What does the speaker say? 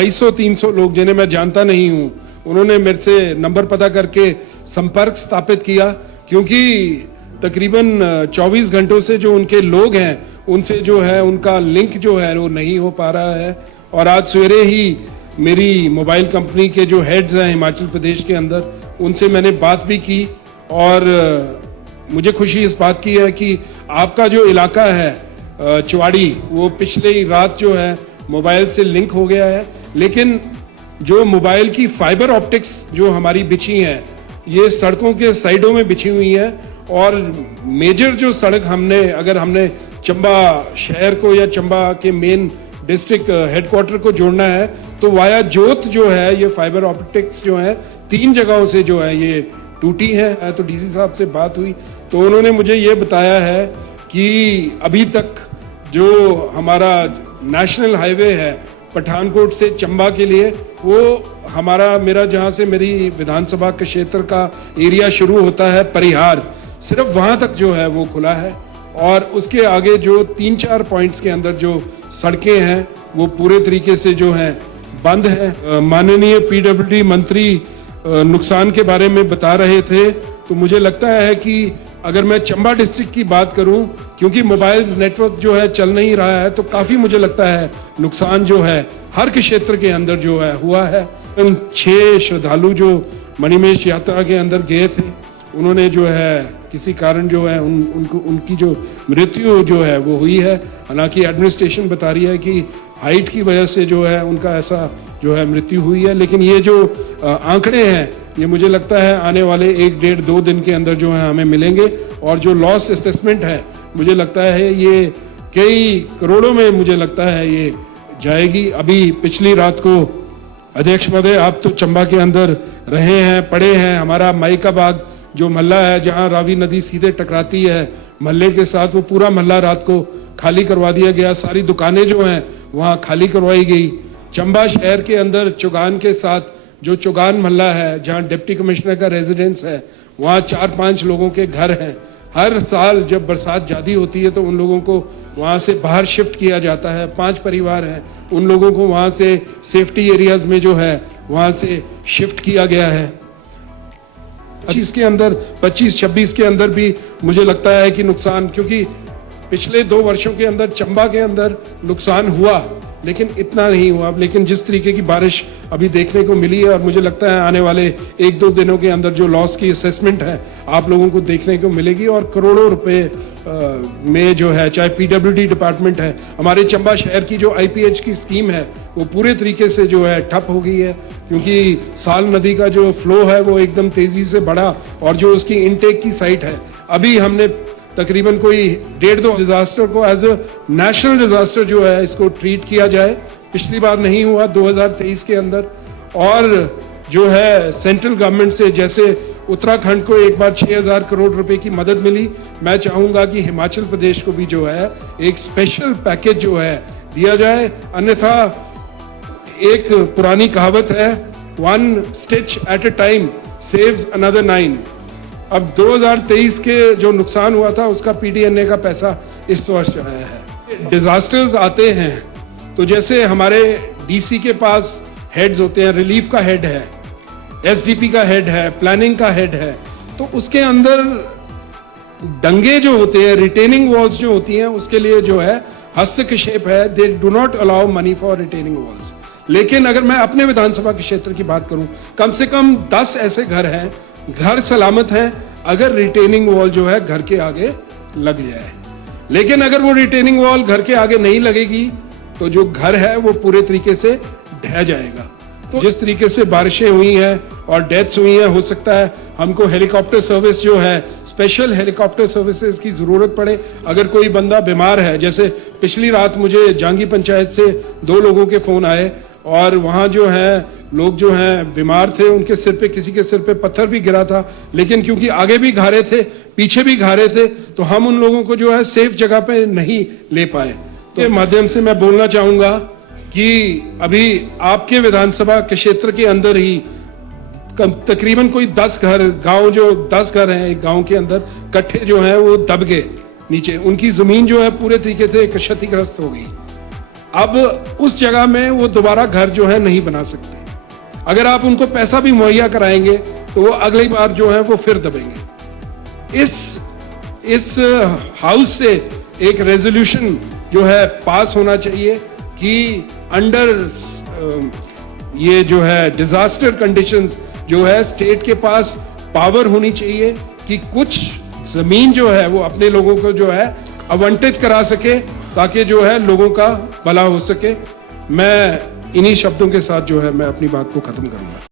250-300 लोग जिन्हें मैं जानता नहीं हूं, उन्होंने मेरे से नंबर पता करके संपर्क स्थापित किया, क्योंकि तकरीबन 24 घंटों से जो उनके लोग हैं उनसे जो है उनका लिंक जो है वो नहीं हो पा रहा है। और आज सवेरे ही मेरी मोबाइल कंपनी के जो हेड्स हैं हिमाचल प्रदेश के अंदर, उनसे मैंने बात भी की और मुझे खुशी इस बात की है कि आपका जो इलाका है चुवाड़ी, वो पिछले ही रात जो है मोबाइल से लिंक हो गया है। लेकिन जो मोबाइल की फाइबर ऑप्टिक्स जो हमारी बिछी हैं, ये सड़कों के साइडों में बिछी हुई है और मेजर जो सड़क अगर हमने चंबा शहर को या चंबा के मेन डिस्ट्रिक्ट हेडक्वार्टर को जोड़ना है तो वाया जोत जो है ये फाइबर ऑप्टिक्स जो है 3 जगहों से जो है ये टूटी है। तो डीसी साहब से बात हुई तो उन्होंने मुझे ये बताया है कि अभी तक जो हमारा नेशनल हाईवे है पठानकोट से चंबा के लिए, वो मेरा जहाँ से मेरी विधानसभा के क्षेत्र का एरिया शुरू होता है परिहार, सिर्फ वहाँ तक जो है वो खुला है और उसके आगे जो 3-4 पॉइंट्स के अंदर जो सड़कें हैं वो पूरे तरीके से जो है बंद है। माननीय पीडब्ल्यूडी मंत्री नुकसान के बारे में बता रहे थे, तो मुझे लगता है कि अगर मैं चंबा डिस्ट्रिक्ट की बात करूं, क्योंकि मोबाइल नेटवर्क जो है चल नहीं रहा है, तो काफी मुझे लगता है नुकसान जो है हर क्षेत्र के अंदर जो है हुआ है। 6 श्रद्धालु जो मणिमहेश यात्रा के अंदर गए थे, उन्होंने जो है किसी कारण जो है उनकी जो मृत्यु जो है वो हुई है। हालांकि एडमिनिस्ट्रेशन बता रही है कि हाइट की वजह से जो है उनका ऐसा जो है मृत्यु हुई है, लेकिन ये जो आंकड़े हैं ये मुझे लगता है आने वाले 1-1.5-2 दिन के अंदर जो है हमें मिलेंगे और जो लॉस असेसमेंट है मुझे लगता है ये कई करोड़ों में मुझे लगता है ये जाएगी। अभी पिछली रात को अध्यक्ष महोदय, आप तो चंबा के अंदर रहे हैं, पढ़े हैं, हमारा माइका बाग जो मोहल्ला है जहां रावी नदी सीधे टकराती है मोहल्ले के साथ, वो पूरा मोहल्ला रात को खाली करवा दिया गया, सारी दुकानें जो हैं वहां खाली करवाई गई। चंबा शहर के अंदर चुगान के साथ जो चुगान मोहल्ला है जहां डिप्टी कमिश्नर का रेजिडेंस है, वहां 4-5 लोगों के घर हैं। हर साल जब बरसात ज़्यादा होती है तो उन लोगों को वहाँ से बाहर शिफ्ट किया जाता है। 5 परिवार हैं, उन लोगों को वहाँ से सेफ्टी एरियाज में जो है वहाँ से शिफ्ट किया गया है। 25 के अंदर 25-26 के अंदर भी मुझे लगता है कि नुकसान, क्योंकि पिछले 2 वर्षों के अंदर चंबा के अंदर नुकसान हुआ लेकिन इतना नहीं हुआ। लेकिन जिस तरीके की बारिश अभी देखने को मिली है और मुझे लगता है आने वाले 1-2 दिनों के अंदर जो लॉस की असेसमेंट है आप लोगों को देखने को मिलेगी और करोड़ों रुपए में जो है, चाहे पीडब्ल्यूडी डिपार्टमेंट है, हमारे चंबा शहर की जो आईपीएच की स्कीम है वो पूरे तरीके से जो है ठप हो गई है, क्योंकि साल नदी का जो फ्लो है वो एकदम तेजी से बढ़ा और जो उसकी इनटेक की साइट है, अभी हमने तकरीबन कोई 1.5-2 डिजास्टर को एज अ नेशनल डिजास्टर जो है इसको ट्रीट किया जाए। पिछली बार नहीं हुआ 2023 के अंदर। और जो है सेंट्रल गवर्नमेंट से, जैसे उत्तराखंड को एक बार 6,000 करोड़ रुपए की मदद मिली, मैं चाहूंगा कि हिमाचल प्रदेश को भी जो है एक स्पेशल पैकेज जो है दिया जाए। अन्यथा एक पुरानी कहावत है, 1 stitch at a time saves another 9। अब 2023 के जो नुकसान हुआ था उसका पीडीएनए का पैसा इस वर्ष आया है। डिजास्टर्स आते हैं तो जैसे हमारे डीसी के पास हेड्स होते हैं, रिलीफ का हेड है, एसडीपी का हेड है, प्लानिंग का हेड है, तो उसके अंदर डंगे जो होते हैं, रिटेनिंग वॉल्स जो होती हैं, उसके लिए जो है हस्तक्षेप है, they do not allow money for retaining walls. लेकिन अगर मैं अपने विधानसभा के क्षेत्र की बात करूं, कम से कम 10 ऐसे घर हैं, घर सलामत है अगर रिटेनिंग वॉल जो है घर के आगे लग जाए। लेकिन अगर वो रिटेनिंग वॉल घर के आगे नहीं लगेगी तो जो घर है वो पूरे तरीके से ढह जाएगा। तो जिस तरीके से बारिशें हुई हैं और डेथ्स हुई हैं, हो सकता है हमको हेलीकॉप्टर सर्विस जो है, स्पेशल हेलीकॉप्टर सर्विसेज की जरूरत पड़े। अगर कोई बंदा बीमार है, जैसे पिछली रात मुझे जांगी पंचायत से 2 लोगों के फोन आए और वहाँ जो है लोग जो हैं बीमार थे, उनके सिर पे, किसी के सिर पे पत्थर भी गिरा था, लेकिन क्योंकि आगे भी घारे थे पीछे भी घारे थे तो हम उन लोगों को जो है सेफ जगह पे नहीं ले पाए। तो माध्यम से मैं बोलना चाहूंगा कि अभी आपके विधानसभा के क्षेत्र के अंदर ही तकरीबन कोई 10 घर, गांव जो 10 घर हैं एक गांव के अंदर, कट्ठे जो हैं वो दब गए नीचे, उनकी जमीन जो है पूरे तरीके से क्षतिग्रस्त हो गई। अब उस जगह में वो दोबारा घर जो है नहीं बना सकते। अगर आप उनको पैसा भी मुहैया कराएंगे तो वो अगली बार जो है वो फिर दबेंगे। इस हाउस से एक रेजोल्यूशन जो है पास होना चाहिए कि अंडर ये जो है डिजास्टर कंडीशंस जो है स्टेट के पास पावर होनी चाहिए कि कुछ जमीन जो है वो अपने लोगों को जो है आवंटित करा सके ताकि जो है लोगों का भला हो सके। मैं इन्हीं शब्दों के साथ जो है मैं अपनी बात को खत्म करूंगा।